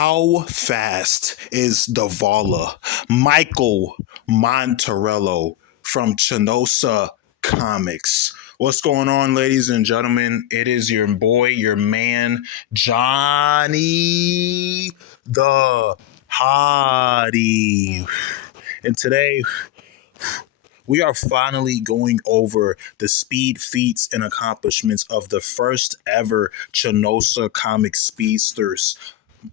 How fast is the Valla? Michael Montarello from Chanosa Comics. What's going on, ladies and gentlemen? It is your boy, your man, Johnny the Hottie. And today we are finally going over the speed feats and accomplishments of the first ever Chanosa Comics speedsters.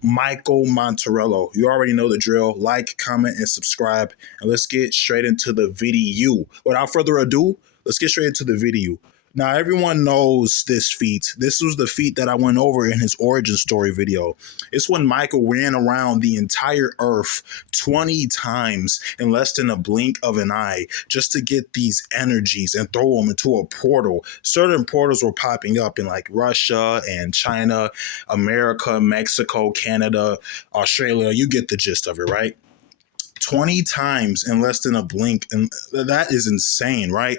Michael Montarello. You already know the drill. Like, comment, and subscribe. And let's get straight into the video. Without further ado, let's get straight into the video. Now, everyone knows this feat. This was the feat that I went over in his origin story video. It's when Michael ran around the entire Earth 20 times in less than a blink of an eye just to get these energies and throw them into a portal. Certain portals were popping up in like Russia and China, America, Mexico, Canada, Australia. You get the gist of it, right? 20 times in less than a blink. And that is insane, right?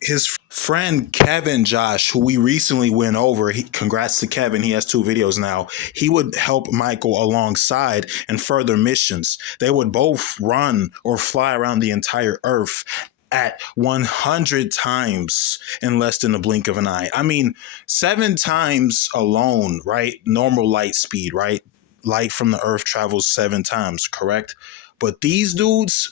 His friend Kevin Josh, who we recently went over, congrats to Kevin, he has 2 videos now. He would help Michael alongside in further missions. They would both run or fly around the entire Earth at 100 times in less than a blink of an eye. I mean, 7 times alone, right? Normal light speed, right? Light from the Earth travels 7 times, correct? But these dudes,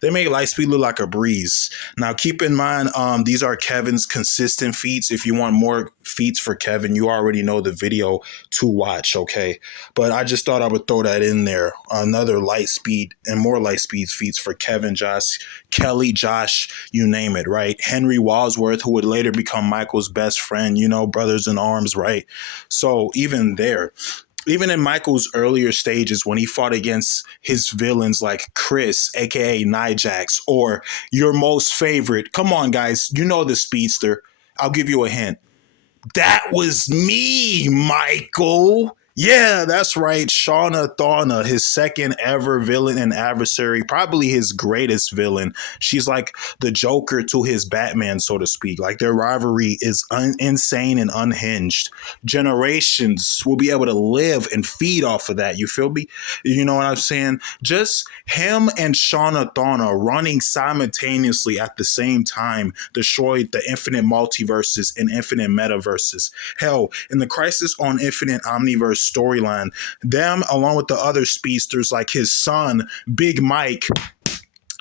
they make light speed look like a breeze. Now, keep in mind, these are Kevin's consistent feats. If you want more feats for Kevin, you already know the video to watch, okay? But I just thought I would throw that in there. Another light speed and more light speed feats for Kevin, Josh, Kelly, Josh, you name it, right? Henry Wadsworth, who would later become Michael's best friend, you know, brothers in arms, right? So even there. Even in Michael's earlier stages, when he fought against his villains like Chris, aka Nijax, or your most favorite, come on, guys, you know the speedster. I'll give you a hint. That was me, Michael. Yeah, that's right. Shauna Thorna, his second ever villain and adversary, probably his greatest villain. She's like the Joker to his Batman, so to speak. Like their rivalry is insane and unhinged. Generations will be able to live and feed off of that. You feel me? You know what I'm saying? Just him and Shauna Thorna running simultaneously at the same time destroyed the infinite multiverses and infinite metaverses. Hell, in the Crisis on Infinite Omniverse storyline, them along with the other speedsters like his son, Big Mike,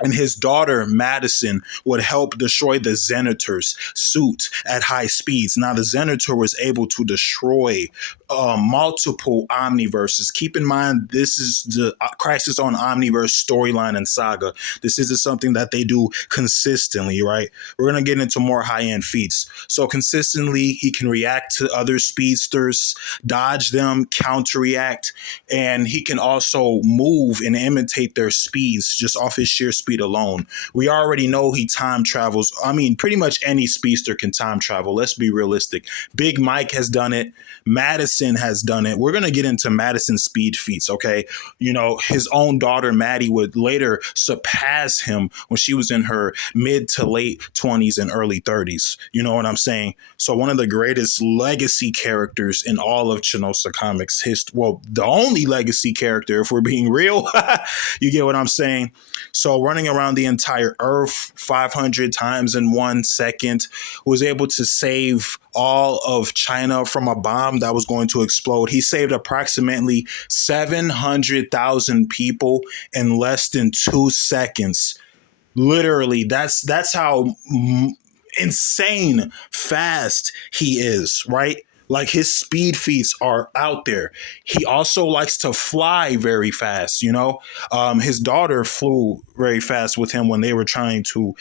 and his daughter, Madison, would help destroy the Zenitors suit at high speeds. Now, the Zenitor was able to destroy multiple omniverses. Keep in mind, this is the Crisis on Omniverse storyline and saga. This isn't something that they do consistently, right? We're going to get into more high-end feats. So consistently, he can react to other speedsters, dodge them, counter-react, and he can also move and imitate their speeds just off his sheer speed alone. We already know he time travels. I mean, pretty much any speedster can time travel. Let's be realistic. Big Mike has done it. Madison has done it. We're going to get into Madison's speed feats, okay? You know, his own daughter, Maddie, would later surpass him when she was in her mid to late 20s and early 30s. You know what I'm saying? So one of the greatest legacy characters in all of Chanosa Comics. Well, the only legacy character, if we're being real. You get what I'm saying? So running around the entire Earth 500 times in 1 second, was able to save all of China from a bomb that was going to explode. He saved approximately 700,000 people in less than 2 seconds. Literally, that's how insane fast he is, right? Like his speed feats are out there. He also likes to fly very fast, you know? His daughter flew very fast with him when they were trying to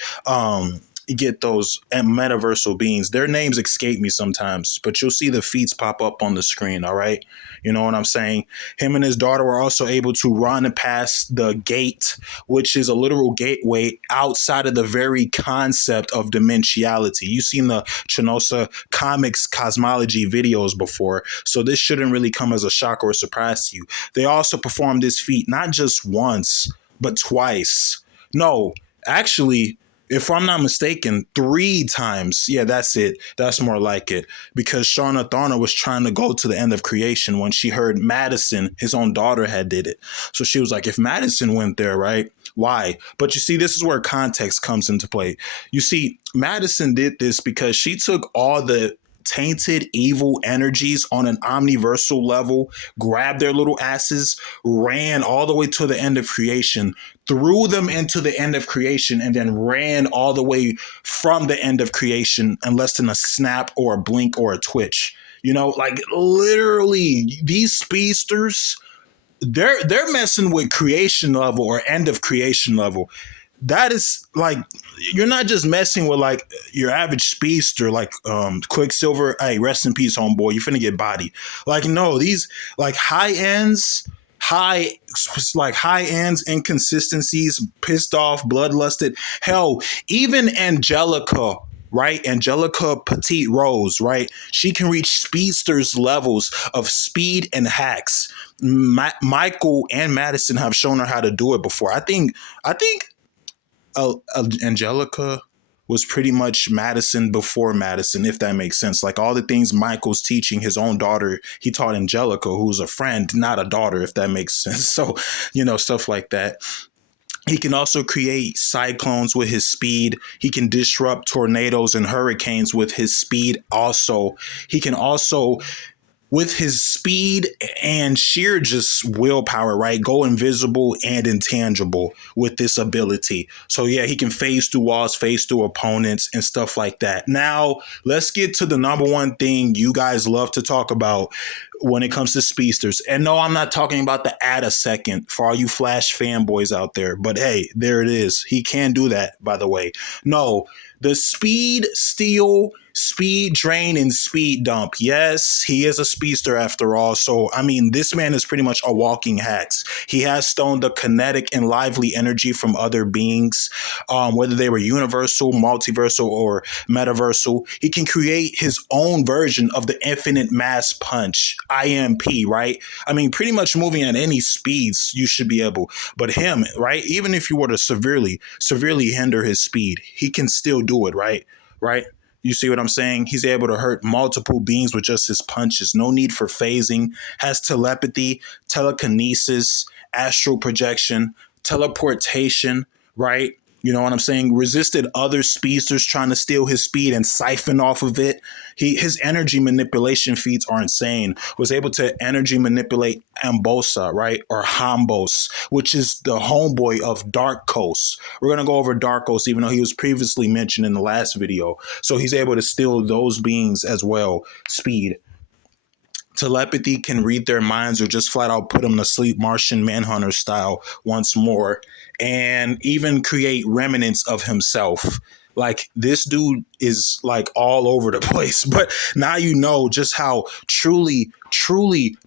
get those metaversal beings. Their names escape me sometimes, but you'll see the feats pop up on the screen, all right? You know what I'm saying? Him and his daughter were also able to run past the gate, which is a literal gateway outside of the very concept of dementiality. You've seen the Chanosa Comics cosmology videos before, so this shouldn't really come as a shock or a surprise to you. They also performed this feat not just once, but twice. No, actually, If I'm not mistaken, 3 times. Yeah, that's it. That's more like it. Because Shauna Tharna was trying to go to the end of creation when she heard Madison, his own daughter, had did it. So she was like, if Madison went there, right? Why? But you see, this is where context comes into play. You see, Madison did this because she took all the tainted evil energies on an omniversal level, grabbed their little asses, ran all the way to the end of creation, threw them into the end of creation, and then ran all the way from the end of creation in less than a snap or a blink or a twitch. You know, like literally, these speedsters, they're messing with creation level or end of creation level. That is like, you're not just messing with like your average speedster like Quicksilver. Hey, rest in peace, homeboy. You finna get bodied. Like, no, these like high like high ends, inconsistencies, pissed off, bloodlusted. Hell, even Angelica, right? Angelica Petite Rose, right? She can reach speedsters levels of speed and hacks. Michael and Madison have shown her how to do it before. I think Angelica was pretty much Madison before Madison, if that makes sense. Like all the things Michael's teaching his own daughter, he taught Angelica, who's a friend, not a daughter, if that makes sense. So, stuff like that. He can also create cyclones with his speed. He can disrupt tornadoes and hurricanes with his speed. Also, he can also, with his speed and sheer just willpower, right? Go invisible and intangible with this ability. So yeah, he can phase through walls, phase through opponents and stuff like that. Now, let's get to the number one thing you guys love to talk about when it comes to speedsters. And no, I'm not talking about the add a second for all you Flash fanboys out there. But hey, there it is. He can do that, by the way. No, the speed steal, speed drain, and speed dump. Yes, he is a speedster after all. So, I mean, this man is pretty much a walking hacks. He has stolen the kinetic and lively energy from other beings, whether they were universal, multiversal, or metaversal. He can create his own version of the infinite mass punch, IMP, right? I mean, pretty much moving at any speeds, you should be able. But him, right? Even if you were to severely hinder his speed, he can still do it, right? Right? You see what I'm saying? He's able to hurt multiple beings with just his punches. No need for phasing. Has telepathy, telekinesis, astral projection, teleportation, right? You know what I'm saying? Resisted other speedsters trying to steal his speed and siphon off of it. His energy manipulation feats are insane. Was able to energy manipulate Ambosa, right? Or Hambos, which is the homeboy of Dark Coast. We're gonna go over Dark Coast, even though he was previously mentioned in the last video. So he's able to steal those beings as well. Speed. Telepathy can read their minds or just flat out put them to sleep, Martian Manhunter style, once more, and even create remnants of himself. Like, this dude is like all over the place. But now you know just how truly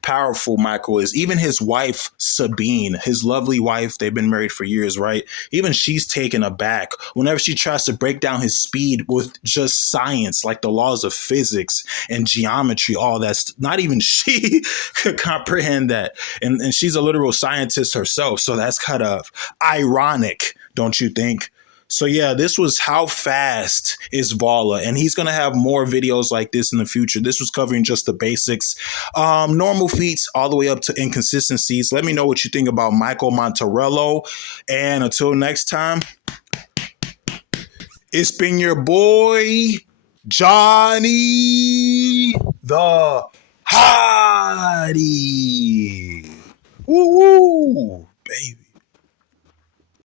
powerful Michael is. Even his wife, Sabine, his lovely wife, they've been married for years, right? Even she's taken aback whenever she tries to break down his speed with just science, like the laws of physics and geometry, all that's not even she could comprehend that. And she's a literal scientist herself. So that's kind of ironic, don't you think? So yeah, this was how fast is Valla, and he's gonna have more videos like this in the future. This was covering just the basics, normal feats all the way up to inconsistencies. Let me know what you think about Michael Montarello, and until next time, it's been your boy Johnny the Hottie. Woo woo, baby.